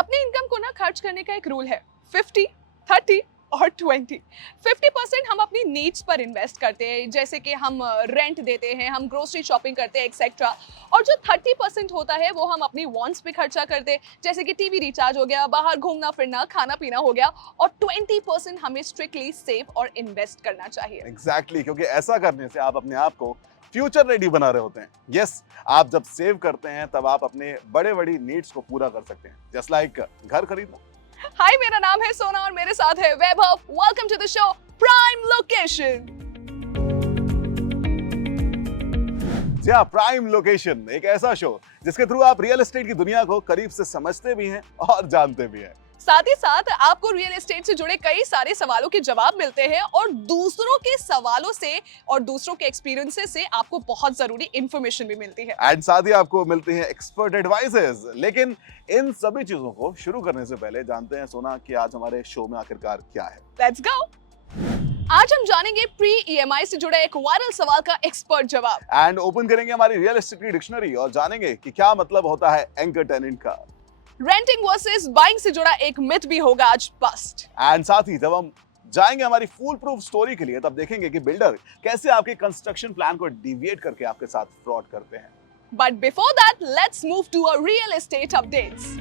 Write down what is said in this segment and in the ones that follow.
अपनी इनकम को ना खर्च करने का एक रूल है 50, 30 और 20। 50% हम अपनी नीड्स पर इन्वेस्ट करते हैं, जैसे कि हम रेंट देते हैं, हम ग्रोसरी शॉपिंग करते हैं एक्सेट्रा। और जो 30% होता है वो हम अपनी वांट्स पे खर्चा करते हैं, जैसे कि टीवी रिचार्ज हो गया, बाहर घूमना फिरना, खाना पीना हो गया। और 20% हमें स्ट्रिक्टली सेव और इन्वेस्ट करना चाहिए। एग्जैक्टली, क्योंकि ऐसा करने से आप अपने आप को फ्यूचर रेडी बना रहे होते हैं। यस, आप जब सेव करते हैं तब आप अपने बड़े बड़ी नीड्स को पूरा कर सकते हैं, जस्ट लाइक घर खरीदना। हाय, मेरा नाम है सोना और मेरे साथ है Vaibhav. Welcome to the show prime location. जी हाँ, प्राइम लोकेशन एक ऐसा शो जिसके थ्रू आप रियल एस्टेट की दुनिया को करीब से समझते भी हैं और जानते भी हैं। साथ ही साथ आपको रियल एस्टेट से जुड़े कई सारे सवालों के जवाब मिलते हैं और दूसरों के सवालों से और दूसरों के एक्सपीरियंसेस से आपको बहुत जरूरी इंफॉर्मेशन भी मिलती है। एंड साथ ही आपको मिलती हैं एक्सपर्ट एडवाइसेस। लेकिन इन सभी चीजों को शुरू करने से पहले जानते हैं सोना कि आज हमारे शो में आखिरकार क्या है। Let's go. आज हम जानेंगे प्री ईएमआई से जुड़ा एक वायरल सवाल का एक्सपर्ट जवाब। एंड ओपन करेंगे हमारी रियल एस्टेट की डिक्शनरी और जानेंगे कि क्या मतलब होता है एंकर टेनेंट का। रेंटिंग वर्सेस बाइंग से जुड़ा एक मिथ भी होगा आज बस्ट। एंड साथ ही जब हम जाएंगे हमारी फुल प्रूफ स्टोरी के लिए, तब देखेंगे कि बिल्डर कैसे आपके कंस्ट्रक्शन प्लान को डिविएट करके आपके साथ फ्रॉड करते हैं। But before that let's move to a real estate updates.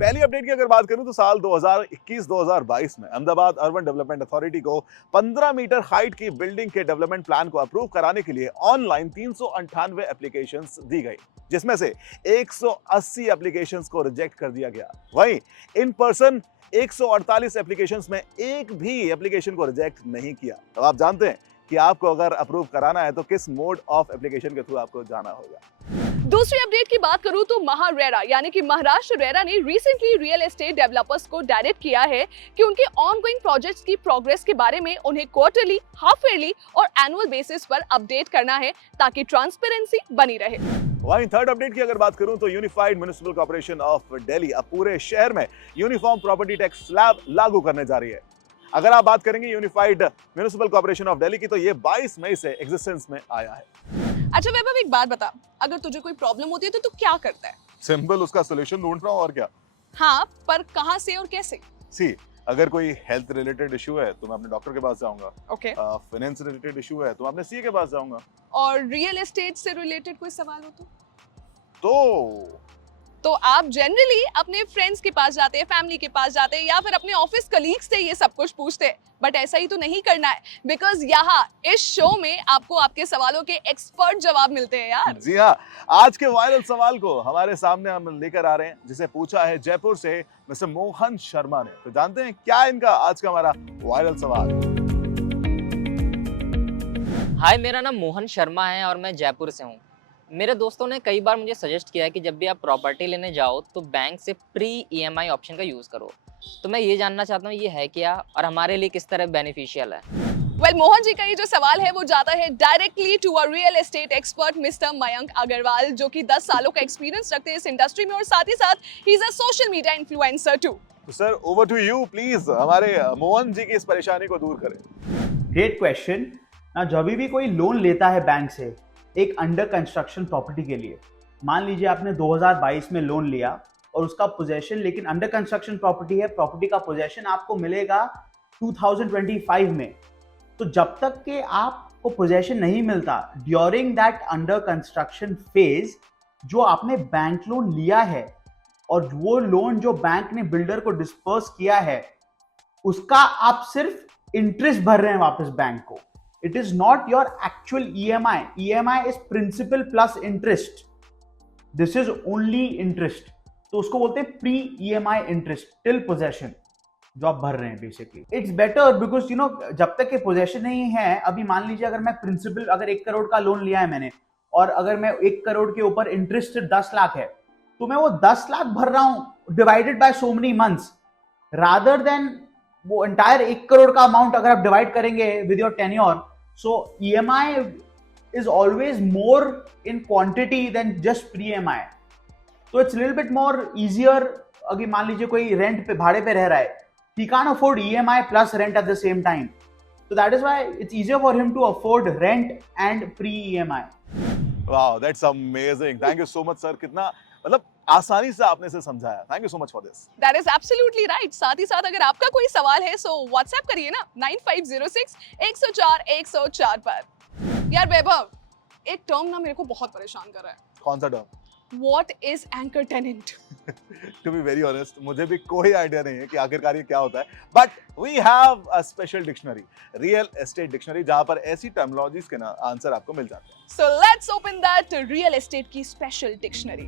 पहली अपडेट की अगर बात करूं तो साल 2021-2022 में अहमदाबाद अर्बन डेवलपमेंट अथॉरिटी को 15 मीटर हाइट की बिल्डिंग के डेवलपमेंट प्लान को अप्रूव कराने के लिए ऑनलाइन 398 एप्लीकेशंस दी गई, जिसमें से 180 एप्लीकेशंस को रिजेक्ट कर दिया गया। वहीं इन पर्सन 148 एप्लीकेशंस में एक भी एप्लीकेशन को रिजेक्ट नहीं किया। तो आप जानते हैं कि आपको अगर अप्रूव कराना है तो किस मोड ऑफ एप्लीकेशन के थ्रू आपको जाना होगा। दूसरी अपडेट की बात करूं तो महारेरा यानी कि महाराष्ट्र रेरा ने रिसेंटली रियल एस्टेट डेवलपर्स को डायरेक्ट किया है कि उनके ऑनगोइंग प्रोजेक्ट्स की प्रोग्रेस के बारे में उन्हें क्वार्टरली, हाफ ईयरली और एनुअल बेसिस पर अपडेट करना है ताकि ट्रांसपेरेंसी बनी रहे। वहीं थर्ड अपडेट की अगर बात करूं तो unified municipal corporation of Delhi अब पूरे शहर में यूनिफॉर्म प्रॉपर्टी टैक्स स्लैब लागू करने जा रही है। अगर आप बात करेंगे unified municipal corporation of Delhi की, तो ये 22 मई से एग्जिस्टेंस में आया है। अच्छा वैभव, एक बात बता, अगर तुझे कोई प्रॉब्लम होती है तो तू क्या करता है? सिंपल, उसका सोल्यूशन ढूंढ रहा हूं और क्या। हाँ, पर कहाँ से और कैसे? सी, अगर कोई हेल्थ रिलेटेड इशू है तो मैं अपने डॉक्टर के पास जाऊंगा। ओके। फाइनेंस रिलेटेड इशू है तो मैं अपने सीए के पास जाऊंगा। और रियल एस्टेट से रिलेटेड कोई सवाल हो तो आप जनरली अपने फ्रेंड्स के पास जाते हैं, फैमिली के पास जाते हैं या फिर अपने ऑफिस कलीग्स से ये सब कुछ पूछते हैं। बट ऐसा ही तो नहीं करना है, बिकॉज यहाँ इस शो में आपको आपके सवालों के एक्सपर्ट जवाब मिलते हैं यार। जी हाँ, आज के वायरल सवाल को हमारे सामने हम लेकर आ रहे हैं, जिसे पूछा है जयपुर से मिस्टर मोहन शर्मा ने। तो जानते हैं क्या इनका आज का हमारा वायरल सवाल। हाय, मेरा नाम मोहन शर्मा है और मैं जयपुर से हूँ। मेरे दोस्तों ने कई बार मुझे सजेस्ट किया है कि जब भी आप प्रॉपर्टी लेने जाओ तो बैंक से प्री ईएमआई ऑप्शन का यूज़ करो। तो मैं ये जानना चाहता हूँ ये है क्या और हमारे लिए किस तरह बेनिफिशियल है। वेल, मोहन जी का ये जो सवाल है वो जाता है directly to a real estate expert mister Mayank Agarwal, जो कि 10 सालों का एक्सपीरियंस रखते हैं इस इंडस्ट्री में और साथ ही साथ ही is a social media influencer too. तो sir, over to you, please हमारे मोहन जी की इस परेशानी को दूर करें। Great question. ना, जब भी कोई लोन लेता है बैंक से एक अंडर कंस्ट्रक्शन प्रॉपर्टी के लिए, मान लीजिए आपने 2022 में लोन लिया और उसका पोजेशन, लेकिन अंडर कंस्ट्रक्शन प्रॉपर्टी है, प्रॉपर्टी का पोजेशन आपको मिलेगा 2025 में। तो जब तक कि आपको पोजेशन नहीं मिलता during that under construction phase, जो आपने बैंक लोन लिया है और वो लोन जो बैंक ने बिल्डर को डिस्पर्स किया है, उसका आप सिर्फ इंटरेस्ट भर रहे हैं वापस बैंक को। It is not your actual EMI. EMI is principal plus interest. This is only interest. तो उसको बोलते हैं pre EMI interest till possession, जो आप भर रहे हैं बेसिकली। इट्स बेटर बिकॉज जब तक के पोजेशन नहीं है, अभी मान लीजिए अगर मैं प्रिंसिपल, अगर 1 करोड़ का लोन लिया है मैंने और अगर मैं 1 करोड़ के ऊपर इंटरेस्ट 10 लाख है, तो मैं वो 10 लाख भर रहा हूं divided by so many months, rather than वो एंटायर 1 करोड़ का अमाउंट अगर आप डिवाइड करेंगे with your tenure. So EMI is always more in quantity than just pre-EMI. So it's a little bit more easier. अगर मान लीजिए कोई रेंट पे, भाड़े पे रह रहा है, he can't afford EMI plus rent at the same time. So that is why it's easier for him to afford rent and pre-EMI. Wow, that's amazing. Thank you so much, sir. कितना मतलब आसानी से आपने इसे समझाया। Thank you so much for this. That is absolutely right. साथ ही साथ अगर आपका कोई सवाल है सो व्हाट्सएप करिए ना 9506 104 104 पर। यार वैभव, एक टर्म ना मेरे को बहुत परेशान कर रहा है। कौन सा term? What is anchor tenant? To be very honest, मुझे भी कोई आइडिया नहीं है कि आखिरकार ये क्या होता है, but we have a special dictionary, real estate dictionary, जहां पर ऐसी टर्मिनोलॉजीज के ना आंसर आपको मिल जाते हैं। So let's open that real estate की special dictionary.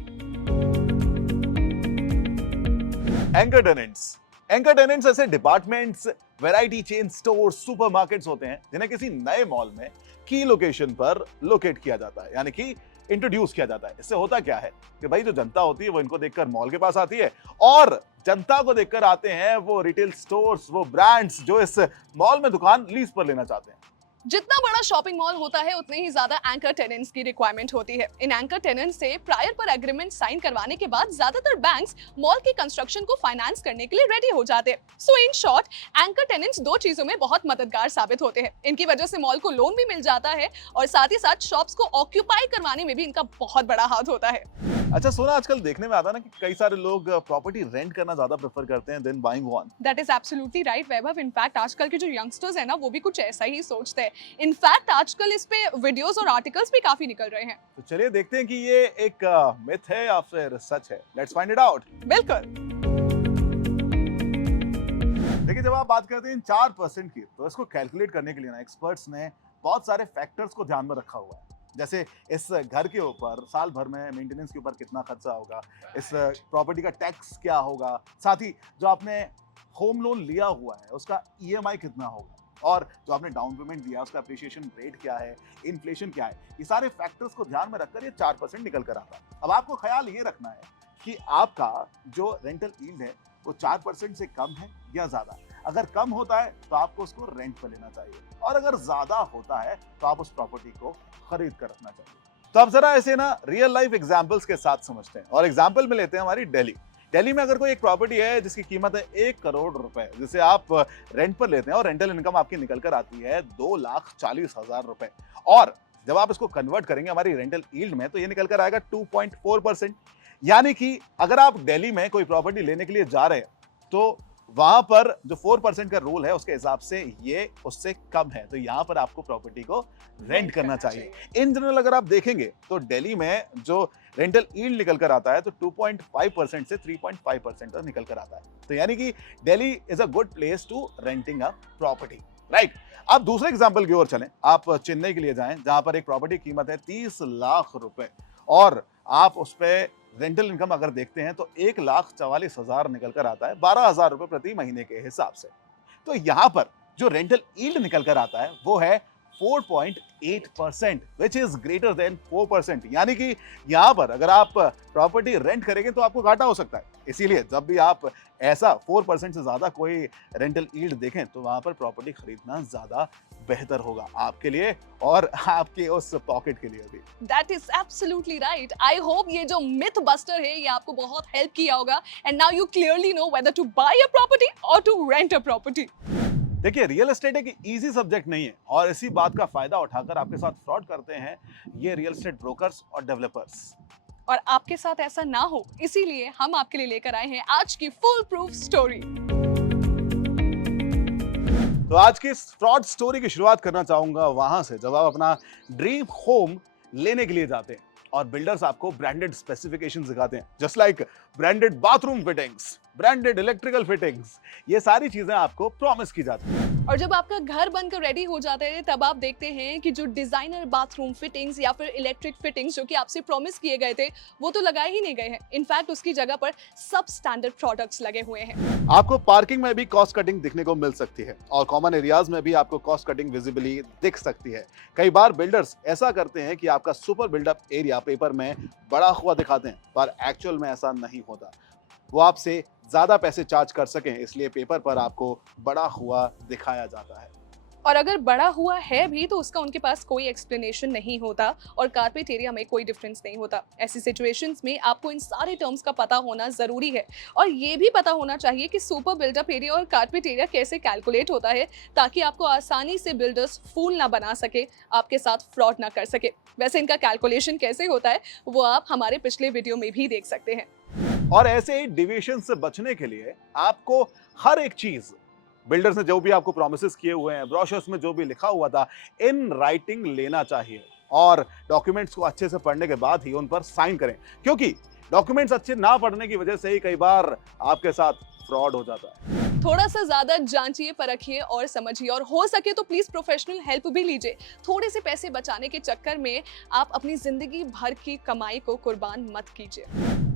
Anchor tenants. Anchor tenants ऐसे departments, variety chain store, supermarkets होते हैं जिन्हें किसी नए मॉल में की लोकेशन पर लोकेट किया जाता है, यानी कि इंट्रोड्यूस किया जाता है। इससे होता क्या है कि भाई जो जनता होती है वो इनको देखकर मॉल के पास आती है, और जनता को देखकर आते हैं वो रिटेल स्टोर्स, वो ब्रांड्स जो इस मॉल में दुकान लीज पर लेना चाहते हैं। जितना बड़ा शॉपिंग मॉल होता है उतने ही ज्यादा एंकर टेनेंट्स की रिक्वायरमेंट होती है। इन एंकर टेनेंट्स से प्रायर पर एग्रीमेंट साइन करवाने के बाद ज्यादातर बैंक्स मॉल की कंस्ट्रक्शन को फाइनेंस करने के लिए रेडी हो जाते हैं। सो इन शॉर्ट, एंकर टेनेंट्स दो चीजों में बहुत मददगार साबित होते हैं। इनकी वजह से मॉल को लोन भी मिल जाता है और साथ ही साथ शॉप्स को ऑक्यूपाई करवाने में भी इनका बहुत बड़ा हाथ होता है। अच्छा सोना, आजकल देखने में आता है ना कि कई सारे लोग प्रॉपर्टी रेंट करना ज्यादा प्रेफर करते हैं then buying one. That is absolutely right Vaibhav. In fact आजकल के जो यंगस्टर्स हैं ना वो भी कुछ ऐसा ही सोचते हैं। इनफैक्ट आजकल इस पे वीडियोस और आर्टिकल्स भी काफी निकल रहे हैं। तो चलिए देखते हैं कि ये एक मिथ है या फिर सच है। Let's find it out. बिल्कुल। देखिए, जब आप बात करते हैं 4% की, तो इसको कैलकुलेट करने के लिए ना एक्सपर्ट्स ने बहुत सारे फैक्टर्स को ध्यान में रखा हुआ है। जैसे इस घर के ऊपर साल भर में मेंटेनेंस के ऊपर कितना खर्चा होगा, इस प्रॉपर्टी का टैक्स क्या होगा, साथ ही जो आपने होम लोन लिया हुआ है उसका ईएमआई कितना होगा, और जो आपने डाउन पेमेंट दिया उसका अप्रिसिएशन रेट क्या है, इन्फ्लेशन क्या है। ये सारे फैक्टर्स को ध्यान में रखकर ये 4% निकल कर आता है। अब आपको ख्याल ये रखना है कि आपका जो रेंटल यील्ड है वो 4% से कम है या ज्यादा। अगर कम होता है तो आपको उसको रेंट पर लेना चाहिए, और अगर ज्यादा होता है तो आप उस प्रॉपर्टी को खरीद कर रखना चाहिए। तो अब जरा ऐसे ना रियल लाइफ एग्जांपल्स के साथ समझते हैं, और एग्जांपल में लेते हैं हमारी दिल्ली। दिल्ली में अगर कोई एक प्रॉपर्टी है जिसकी कीमत है 1 करोड़ रुपए, जिसे आप रेंट पर लेते हैं और रेंटल इनकम आपकी निकल कर आती है 2,40,000 रुपए, और जब आप इसको कन्वर्ट करेंगे हमारी रेंटल यील्ड में तो ये निकल कर आएगा 2.4%। यानी कि अगर आप दिल्ली में कोई प्रॉपर्टी लेने के लिए जा रहे हैं तो वहां पर जो 4% का रूल है उसके हिसाब से ये उससे कम है, तो यहां पर आपको प्रॉपर्टी को रेंट करना चाहिए। इन जनरल अगर आप देखेंगे तो दिल्ली में जो रेंटल यील्ड निकल कर आता है तो 2.5% से 3.5% तक निकल कर आता है। तो यानी कि Delhi is a good place to renting a property, right. अब दूसरे एग्जांपल की ओर चलें। आप चेन्नई के लिए जाएं जहां पर एक प्रॉपर्टी की कीमत है 30 लाख रुपए, और आप उस पर रेंटल इनकम अगर देखते हैं तो 1,44,000 निकल कर आता है 12,000 रुपए प्रति महीने के हिसाब से। तो यहां पर जो रेंटल यील्ड निकल कर आता है वो है 4.8%, विच इज ग्रेटर देन 4%। यानी कि यहां पर अगर आप प्रॉपर्टी रेंट करेंगे तो आपको घाटा हो सकता है। इसीलिए जब भी आप ऐसा 4% से ज्यादा कोई रेंटल यील्ड देखें तो वहां पर प्रॉपर्टी खरीदना ज्यादा बेहतर होगा आपके लिए और आपके उस पॉकेट के लिए भी। That is absolutely right. I hope ये जो मिथ बस्टर है ये आपको बहुत हेल्प किया होगा, and now you clearly know whether to buy a property और टू रेंट अ प्रॉपर्टी। देखिए, रियल एस्टेट एक इजी सब्जेक्ट नहीं है, और इसी बात का फायदा उठाकर आपके साथ फ्रॉड करते हैं ये रियल एस्टेट ब्रोकर्स और डेवलपर्स। और आपके साथ ऐसा ना हो इसीलिए हम आपके लिए लेकर आए हैं आज की फुल प्रूफ स्टोरी। तो आज की इस फ्रॉड स्टोरी की शुरुआत करना चाहूंगा वहां से जब आप अपना ड्रीम होम लेने के लिए जाते हैं और बिल्डर्स आपको ब्रांडेड स्पेसिफिकेशंस दिखाते हैं, just like branded bathroom fittings, branded electrical fittings, ये सारी चीजें आपको प्रॉमिस की जाती हैं। और जब आपका घर बनकर रेडी हो जाता है तब आप देखते हैं कि जो डिजाइनर बाथरूम फिटिंग्स या फिर इलेक्ट्रिक फिटिंग्स जो कि आपसे प्रॉमिस किए गए थे वो तो लगाए ही नहीं गए हैं। इनफैक्ट उसकी जगह पर सब स्टैंडर्ड प्रोडक्ट्स लगे हुए हैं। आपको पार्किंग में भी कॉस्ट कटिंग दिखने को मिल सकती है, और कॉमन एरियाज में भी आपको कॉस्ट कटिंग विजिबली दिख सकती है। कई बार बिल्डर्स ऐसा करते हैं कि आपका सुपर बिल्डअप एरिया पेपर में बड़ा हुआ दिखाते हैं, पर एक्चुअल में ऐसा नहीं होता। वो आपसे ज्यादा पैसे चार्ज कर सकें इसलिए पेपर पर आपको बड़ा हुआ दिखाया जाता है। और अगर बड़ा हुआ है भी तो उसका उनके पास कोई एक्सप्लेनेशन नहीं होता और कारपेट एरिया में कोई डिफरेंस नहीं होता। ऐसी सिचुएशंस में आपको इन सारे टर्म्स का पता होना ज़रूरी है और ये भी पता होना चाहिए कि सुपर बिल्डअप एरिया और कारपेट एरिया कैसे कैलकुलेट होता है, ताकि आपको आसानी से बिल्डर्स फूल ना बना सके, आपके साथ फ्रॉड ना कर सके। वैसे इनका कैलकुलेशन कैसे होता है वो आप हमारे पिछले वीडियो में भी देख सकते हैं। और ऐसे ही डिविएशन से बचने के लिए आपको हर एक चीज, बिल्डर्स ने जो भी आपको प्रॉमिसेस किए हुए हैं, ब्रोशर्स में जो भी लिखा हुआ था, इन राइटिंग लेना चाहिए और डॉक्यूमेंट्स को अच्छे से पढ़ने के बाद ही उन पर साइन करें, क्योंकि डॉक्यूमेंट्स अच्छे ना पढ़ने की वजह से ही कई बार आपके साथ फ्रॉड हो जाता है। थोड़ा सा ज्यादा जांचिए, परखिए और समझिए, और हो सके तो प्लीज प्रोफेशनल हेल्प भी लीजिए। थोड़े से पैसे बचाने के चक्कर में आप अपनी जिंदगी भर की कमाई को कुर्बान मत कीजिए।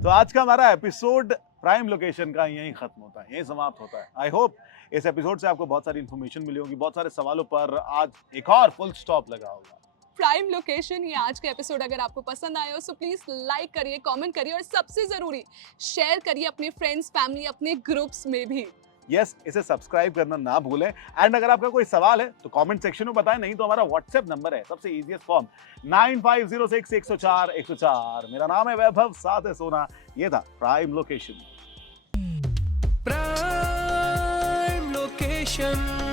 तो आज का हमारा एपिसोड प्राइम लोकेशन का यहीं खत्म होता है, यहीं समाप्त होता है। आई होप इस एपिसोड से आपको बहुत सारी इन्फॉर्मेशन मिली होगी, बहुत सारे सवालों पर आज एक और फुल स्टॉप लगा होगा। प्राइम लोकेशन ये आज का एपिसोड अगर आपको पसंद आया हो तो प्लीज लाइक करिए, कमेंट करिए और सबसे जरूरी शेयर करिए अपने फ्रेंड्स, फैमिली, अपने ग्रुप्स में भी। यस, इसे सब्सक्राइब करना ना भूलें। एंड अगर आपका कोई सवाल है तो कमेंट सेक्शन में बताएं, नहीं तो हमारा व्हाट्सएप नंबर है सबसे इजीएस्ट फॉर्म 9506104104। मेरा नाम है वैभव, साथ है सोना। ये था प्राइम लोकेशन। Prime location.